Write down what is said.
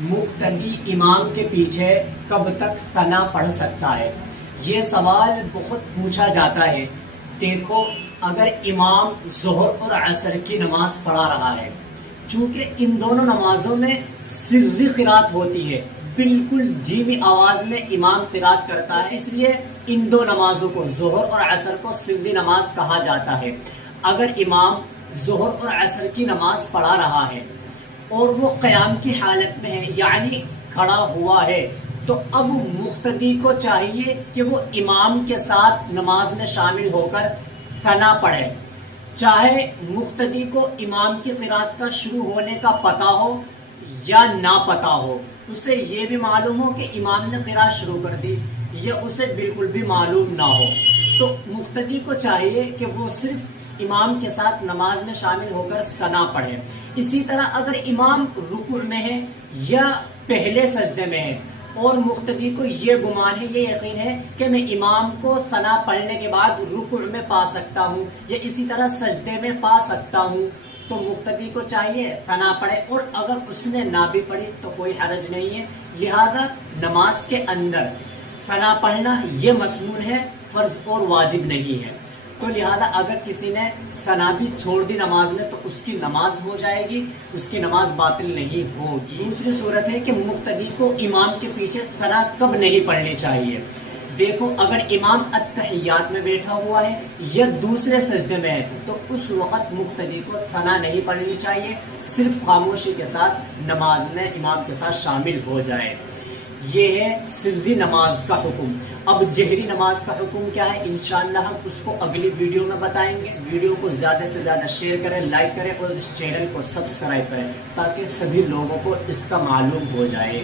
مقتدی امام کے پیچھے کب تک ثنا پڑھ سکتا ہے؟ یہ سوال بہت پوچھا جاتا ہے۔ دیکھو، اگر امام ظہر اور عصر کی نماز پڑھا رہا ہے، چونکہ ان دونوں نمازوں میں سری قرات ہوتی ہے، بالکل دھیمی آواز میں امام قرات کرتا ہے، اس لیے ان دو نمازوں کو، ظہر اور عصر کو، سری نماز کہا جاتا ہے۔ اگر امام ظہر اور عصر کی نماز پڑھا رہا ہے اور وہ قیام کی حالت میں ہے، یعنی کھڑا ہوا ہے، تو اب مقتدی کو چاہیے کہ وہ امام کے ساتھ نماز میں شامل ہو کر ثنا پڑھے، چاہے مقتدی کو امام کی قرات کا شروع ہونے کا پتہ ہو یا نہ پتہ ہو، اسے یہ بھی معلوم ہو کہ امام نے قرات شروع کر دی یا اسے بالکل بھی معلوم نہ ہو، تو مقتدی کو چاہیے کہ وہ صرف امام کے ساتھ نماز میں شامل ہو کر ثنا پڑھے۔ اسی طرح اگر امام رکوع میں ہے یا پہلے سجدے میں ہے اور مقتدی کو یہ گمان ہے، یہ یقین ہے کہ میں امام کو ثنا پڑھنے کے بعد رکوع میں پا سکتا ہوں یا اسی طرح سجدے میں پا سکتا ہوں، تو مقتدی کو چاہیے ثنا پڑھے، اور اگر اس نے نہ بھی پڑھی تو کوئی حرج نہیں ہے۔ لہذا نماز کے اندر ثنا پڑھنا یہ مسنون ہے، فرض اور واجب نہیں ہے۔ تو لہذا اگر کسی نے ثنا بھی چھوڑ دی نماز میں تو اس کی نماز ہو جائے گی، اس کی نماز باطل نہیں ہوگی۔ دوسری صورت ہے کہ مقتدی کو امام کے پیچھے ثنا کب نہیں پڑھنی چاہیے۔ دیکھو، اگر امام التحیات میں بیٹھا ہوا ہے یا دوسرے سجدے میں ہے تو اس وقت مقتدی کو ثنا نہیں پڑھنی چاہیے، صرف خاموشی کے ساتھ نماز میں امام کے ساتھ شامل ہو جائے۔ یہ ہے سری نماز کا حکم۔ اب جہری نماز کا حکم کیا ہے، انشاءاللہ ہم اس کو اگلی ویڈیو میں بتائیں گے۔ اس ویڈیو کو زیادہ سے زیادہ شیئر کریں، لائک کریں اور اس چینل کو سبسکرائب کریں تاکہ سبھی لوگوں کو اس کا معلوم ہو جائے۔